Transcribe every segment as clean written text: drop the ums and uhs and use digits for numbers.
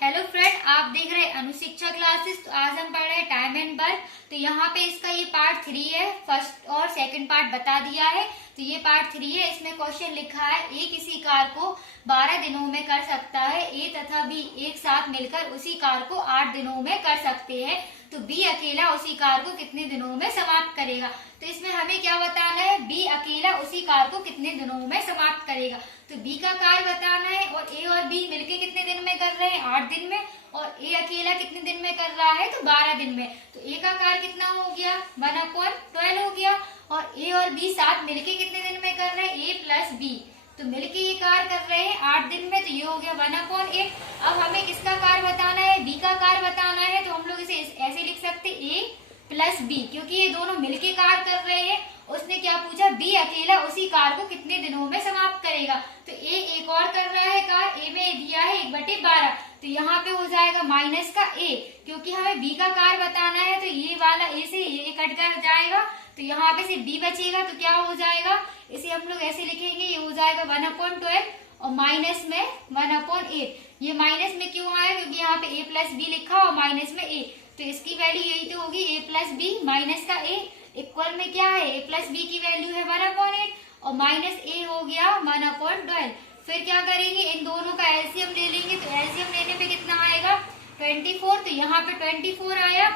Hello friend, आप देख रहे हैं अनुशिक्षा क्लासेस। तो आज हम पढ़ रहे हैं टाइम एंड वर्क। तो यहाँ पे इसका ये पार्ट 3 है। फर्स्ट और सेकंड पार्ट बता दिया है, तो ये पार्ट 3 है। इसमें क्वेश्चन लिखा है ए किसी कार को 12 दिनों में कर सकता है। ए तथा बी एक साथ मिलकर उसी कार को 8 दिनों में कर सकते हैं, तो बी अकेला उसी कार को कितने दिनों में समाप्त करेगा। तो इसमें हमें क्या बताना है, बी अकेला उसी कार को कितने दिनों में समाप्त करेगा। तो बी का कार्य बताना है और ए और बी मिलके कितने दिन में कर रहे हैं, 8 दिन में, और ए अकेला कितने दिन में कर रहा है, तो 12 दिन में। तो ए का कार्य कितना हो गया, 1/12 हो गया। और ए और बी साथ मिलके कितने दिन में कर रहे हैं, ए प्लस बी, तो मिलके ये कार्य कर रहे हैं 8 दिन में, तो ये हो गया 1/8। अब हमें किसका कार्य बताना है, बी का कार्य बताना है। तो हम लोग इसे ऐसे लिख सकते ए प्लस बी, क्योंकि ये दोनों मिलके कार्य कर रहे हैं। उसने क्या पूछा, बी अकेला उसी कार को कितने दिनों में समाप्त करेगा। तो ए एक और कर रहा है कार्य, ए में दिया है 1/12, तो यहाँ पे हो जाएगा माइनस का ए, क्योंकि हमें बी का कार्य बताना है। तो ये वाला ए से ये कट कर जाएगा, तो यहाँ पे सिर्फ बी बचेगा। तो क्या हो जाएगा, इसे हम लोग ऐसे लिखेंगे, ये हो जाएगा 1/12 और माइनस में 1/8। ये माइनस में क्यों आया, क्योंकि यहाँ पे ए प्लस बी लिखा और माइनस में ए, तो इसकी वैल्यू यही तो होगी, ए प्लस बी माइनस का ए। इक्वल में क्या है, ए प्लस बी की वैल्यू है 1/8 और माइनस ए हो गया 1/12। फिर क्या करेंगे, इन दोनों का एलसीएम ले लेंगे। तो एलसीएम लेने पे कितना आएगा, 24। तो यहाँ पे 24 आया।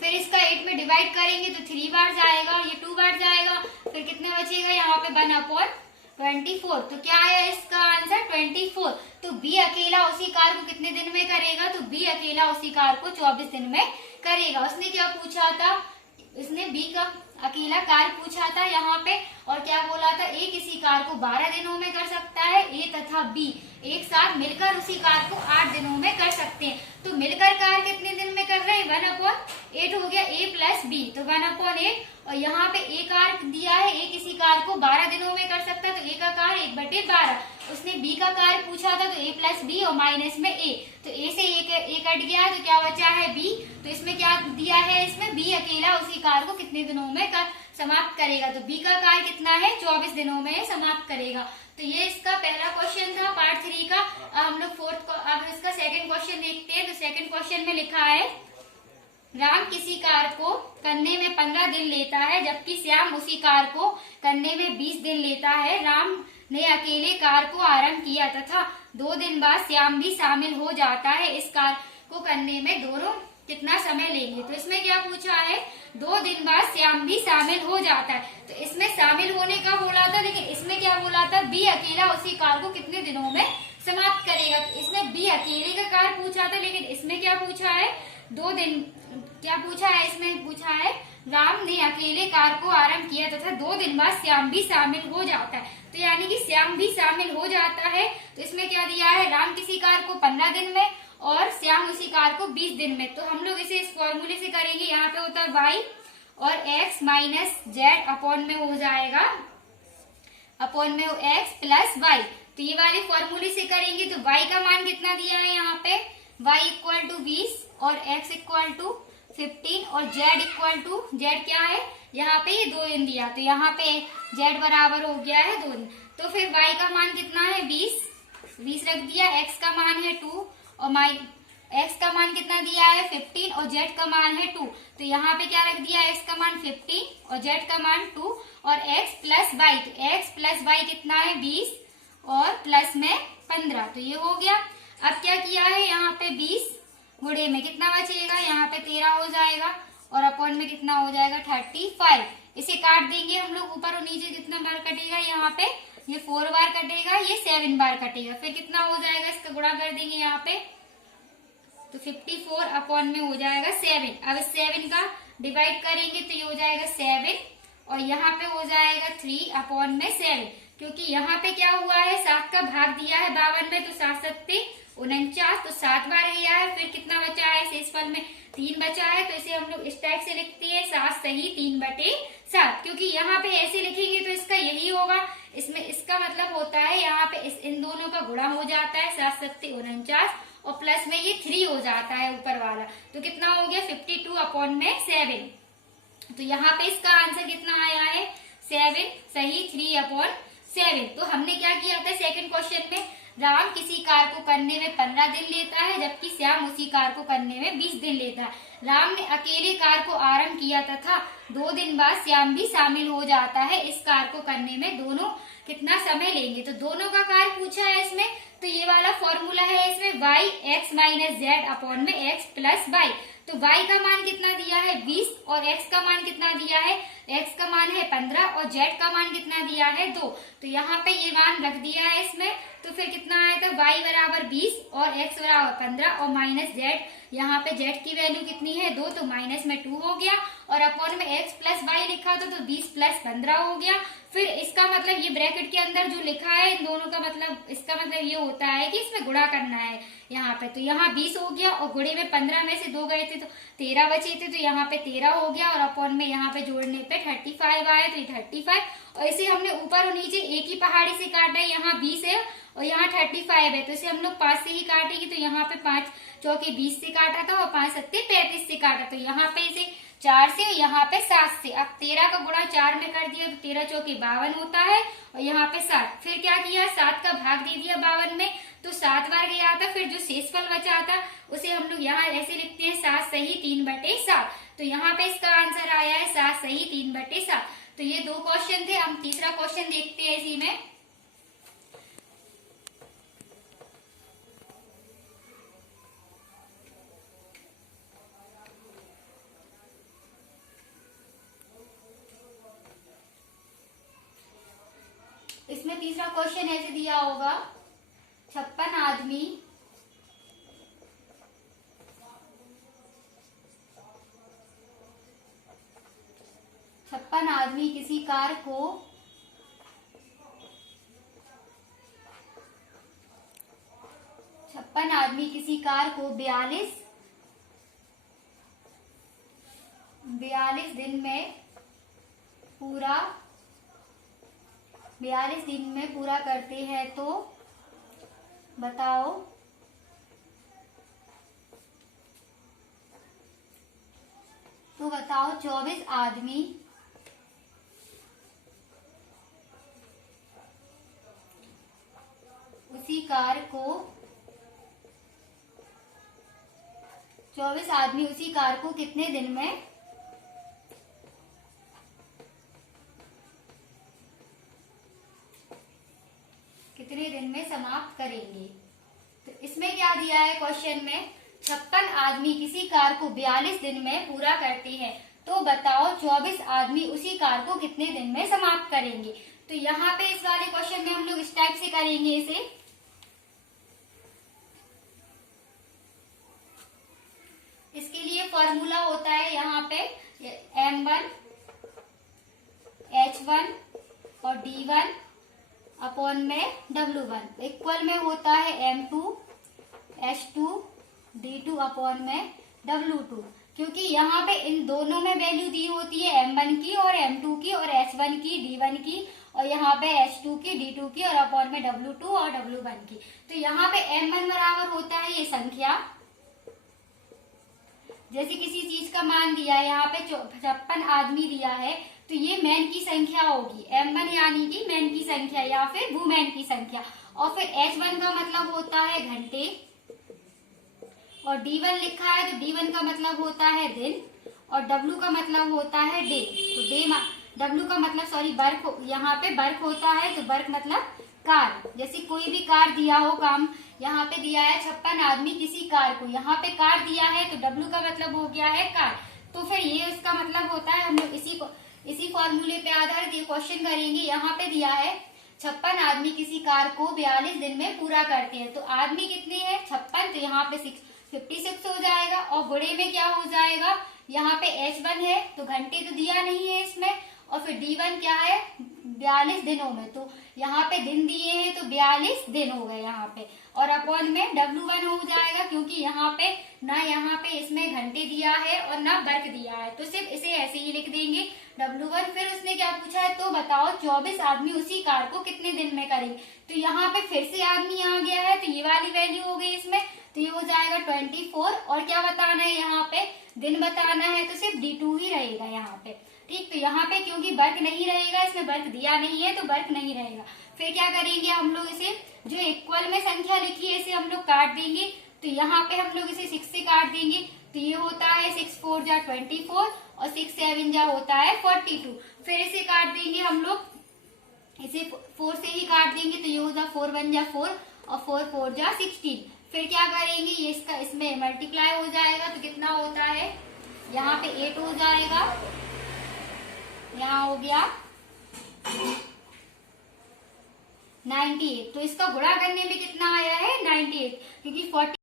फिर इसका 8 में डिवाइड करेंगे तो 3 बार जाएगा, ये 2 बार जाएगा। फिर कितना बचेगा, यहाँ पे 1/24। तो क्या आया इसका आंसर, 24। तो बी अकेला उसी कार को कितने दिन में करेगा, तो बी अकेला उसी कार को 24 दिन में करेगा। उसने क्या पूछा था, इसने बी का अकेला कार पूछा था यहाँ पे, और क्या बोला था, ए किसी कार को 12 दिनों में कर सकता है। ए तथा बी एक साथ मिलकर उसी कार को 8 दिनों में कर सकते हैं। तो मिलकर कार कितने दिन में कर रहे हैं, 1/8 हो गया, ए प्लस बी, तो 1/8। और यहाँ पे ए कार दिया है, ए किसी कार को 12 दिनों में कर सकता है, तो ए का कार 1/12। उसने बी का कार्य पूछा था, तो ए प्लस बी और माइनस में ए, तो ए से ए कट गया, तो क्या बचा है बी। तो इसमें क्या दिया है, इसमें बी अकेला उसी कार को कितने दिनों में समाप्त करेगा। तो बी का कार्य कितना है, 24 दिनों में समाप्त करेगा। तो ये इसका पहला क्वेश्चन था पार्ट 3 का। अब हम लोग अब इसका सेकंड क्वेश्चन देखते हैं। तो सेकंड क्वेश्चन में लिखा है, राम किसी कार को करने में 15 दिन लेता है, जबकि श्याम उसी कार को करने में 20 दिन लेता है। राम ने अकेले कार को आरंभ किया तथा 2 दिन बाद श्याम भी शामिल हो जाता है। इस कार को करने में दोनों कितना समय लेंगे। तो इसमें क्या पूछा है, 2 दिन बाद श्याम भी शामिल हो जाता है। तो इसमें शामिल होने का बोला था, लेकिन इसमें क्या बोला था, बी अकेला उसी कार को कितने दिनों में समाप्त करेगा। तो इसमें बी अकेले का कार पूछा था, लेकिन इसमें क्या पूछा है, 2 दिन क्या पूछा है, इसमें पूछा है राम ने अकेले कार को आरंभ किया तथा 2 दिन बाद श्याम भी शामिल हो जाता है। तो यानी कि श्याम भी शामिल हो जाता है। तो इसमें क्या दिया है, राम किसी कार को 15 दिन में और श्याम उसी कार को 20 दिन में। तो हम लोग इसे इस फॉर्मूले से करेंगे, यहाँ पे होता है वाई और एक्स माइनस जेड अपॉन में हो जाएगा, अपॉन में एक्स प्लस वाई। तो ये वाले फॉर्मूले से करेंगे। तो वाई का मान कितना दिया है, यहाँ पे वाई इक्वल टू 20 और एक्स इक्वल टू 15 और जेड क्या है, यहाँ पे ये 2 दिन दिया, तो यहाँ पे जेड बराबर हो गया है 2 दिन। तो फिर वाई का मान कितना है, 20 रख दिया। एक्स का मान है 2 और एक्स का मान कितना दिया है, 15 और जेड का मान है 2। तो यहाँ पे क्या रख दिया, एक्स का मान 15 और जेड का मान 2 और एक्स प्लस वाई। तो एक्स प्लस वाई कितना है, 20 और प्लस में 15, तो ये हो गया। अब क्या किया है, यहाँ पे 20 गुणे में कितना बचेगा, यहाँ पे 13 हो जाएगा और अपॉन में कितना हो जाएगा, 35। इसे काट देंगे हम लोग, ऊपर और नीचे जितना बार कटेगा, यहाँ पे ये 4 बार कटेगा, ये 7 बार कटेगा। फिर कितना हो जाएगा, इसका गुणा कर देंगे यहाँ पे, तो 54 अपॉन में हो जाएगा 7। अब इस 7 का डिवाइड करेंगे तो ये हो जाएगा 7 और यहाँ पे हो जाएगा 3 अपॉन में 7, क्योंकि यहाँ पे क्या हुआ है, 7 का भाग दिया है 52 में, तो 7 सत्ते 49, तो 7 बार लिया है। फिर कितना बचा है, शेषफल में 3 बचा है, तो इसे हम लोग इस टाइप से लिखते हैं, 7 सही 3/7, क्योंकि यहाँ पे ऐसे लिखेंगे तो इसका यही होगा। इसमें इसका मतलब होता है, यहाँ पे इन दोनों का गुणा हो जाता है, 7 सत्ते 49 और प्लस में ये 3 हो जाता है ऊपर वाला, तो कितना हो गया, 52 अपॉन में 7। तो यहाँ पे इसका आंसर कितना आया है, 7 सही 3/7। तो हमने क्या किया था सेकंड क्वेश्चन में, राम किसी कार्य को करने में 15 दिन लेता है, जबकि श्याम उसी कार्य को करने में 20 दिन लेता है। राम ने अकेले कार्य को आरंभ किया तथा 2 दिन बाद श्याम भी शामिल हो जाता है। इस कार्य को करने में दोनों कितना समय लेंगे? तो दोनों का कार्य पूछा है इसमें, तो ये वाला फॉर्मूला है इसमें y x minus Z upon में x प्लस वाई। तो y का मान कितना दिया है 20 और x का मान कितना दिया है, x का मान है 15 और z का मान कितना दिया है 2। तो यहाँ पे ये मान रख दिया है इसमें, तो फिर कितना आया था y बराबर 20 और x बराबर 15 और माइनस z, यहाँ पे z की वैल्यू कितनी है 2, तो माइनस में 2 हो गया और अपॉन में x प्लस वाई लिखा था तो 20 प्लस 15 हो गया। फिर इसका मतलब ये ब्रैकेट के अंदर जो लिखा है इन दोनों का मतलब, इसका मतलब ये होता है कि इसमें गुणा करना है यहाँ पे। तो यहाँ 20 हो गया और गुणे में 15 में से 2 गए थे तो 13 बचे थे, तो यहाँ पे 13 हो गया और अपॉन में यहाँ पे जोड़ने पे 35 आया, तो ये 35। और इसे हमने ऊपर और नीचे एक ही पहाड़ी से काटा है, यहाँ 20 है और यहाँ 35 है, तो इसे हम लोग 5 से ही काटेंगे। तो यहाँ पे 5 चौके 20 से काटा था और 5 सत्ते 35 से काटा, तो यहाँ पे इसे 4 से और यहाँ पे 7 से। अब 13 का गुणा 4 में कर दिया तो 13 चौके 52 होता है और यहाँ पे 7। फिर क्या किया, 7 का भाग दे दिया 52 में, तो 7 बार गया था। फिर जो शेषफल बचा था उसे हम लोग यहाँ ऐसे लिखते हैं 7 सही 3/7। तो यहाँ पे इसका आंसर आया है 7 सही 3/7। तो ये 2 क्वेश्चन थे। हम तीसरा क्वेश्चन देखते हैं इसी में। इसमें तीसरा क्वेश्चन ऐसे दिया होगा, 56 आदमी किसी कार को 42 दिन में पूरा करते हैं, तो बताओ 24 आदमी उसी कार को कितने दिन में समाप्त करेंगे। तो इसमें क्या दिया है क्वेश्चन में, 56 आदमी किसी कार को 42 दिन में पूरा करते हैं, तो बताओ 24 आदमी उसी कार को कितने दिन में समाप्त करेंगे। तो यहाँ पे इस वाले क्वेश्चन में हम लोग इस टाइप से करेंगे इसे। इसके लिए फॉर्मूला होता है यहाँ पे M1 H1 और D1 अपॉन में W1 इक्वल में होता है M2 H2 D2 अपॉन में W2, क्योंकि यहाँ पे इन दोनों में वैल्यू दी होती है M1 की और M2 की और H1 की D1 की और यहाँ पे H2 की D2 की और अपॉन में W2 और W1 की। तो यहाँ पे M1 बराबर होता है ये संख्या, जैसे किसी चीज का मान दिया है, यहाँ पे 56 आदमी दिया है, तो ये मैन की संख्या होगी, M1 यानी कि मैन की संख्या या फिर वुमेन की संख्या। और फिर H1 का मतलब होता है घंटे और D1 लिखा है तो D1 का मतलब होता है दिन और W का मतलब होता है डे। तो W का मतलब वर्क, यहाँ पे वर्क होता है तो वर्क मतलब कार। जैसे कोई भी कार दिया हो काम, यहाँ पे दिया है 56 आदमी किसी कार को, यहाँ पे कार दिया है तो W का मतलब हो गया है कार। तो फिर ये इसका मतलब होता है, हम लोग इसी फॉर्मूले पे आधारित ये क्वेश्चन करेंगे। यहाँ पे दिया है 56 आदमी किसी कार को 42 दिन में पूरा करते हैं, तो आदमी कितने हैं 56, तो यहाँ पे 56 हो जाएगा और गुणे में क्या हो जाएगा, यहाँ पे H1 है तो घंटे तो दिया नहीं है इसमें, और फिर D1 क्या है 42 दिनों में, तो यहाँ पे दिन दिए हैं तो 42 दिन हो गए यहाँ पे, और अपॉन में W1 हो जाएगा, क्योंकि यहाँ पे इसमें घंटे दिया है और ना वर्क दिया है, तो सिर्फ इसे ऐसे ही लिख देंगे W1। फिर उसने क्या पूछा है, तो बताओ 24 आदमी उसी कार को कितने दिन में करेंगे। तो यहाँ पे फिर से आदमी आ गया है, तो ये वाली वैल्यू हो गई इसमें, तो ये हो जाएगा 24। और क्या बताना है, यहाँ पे दिन बताना है, तो सिर्फ D2 ही रहेगा यहाँ पे। ठीक, तो यहाँ पे क्योंकि वर्क नहीं रहेगा, इसमें वर्क दिया नहीं है तो वर्क नहीं रहेगा। फिर क्या करेंगे हम लोग, इसे जो इक्वल में संख्या लिखी है इसे हम लोग काट देंगे। तो यहाँ पे हम लोग इसे 6 से काट देंगे, तो ये होता है 6 4 जा 24 और 6 7 जा होता है 42। फिर इसे काट देंगे हम लोग, इसे 4 से ही काट देंगे, तो ये होगा 4 1 जा 4 और 4 4 जा 16। फिर क्या करेंगे, ये इसका इसमें मल्टीप्लाई हो जाएगा, तो कितना होता है, यहाँ पे 8 हो जाएगा, यहाँ हो गया 98। तो इसका गुणा करने में कितना आया है 98, क्योंकि 40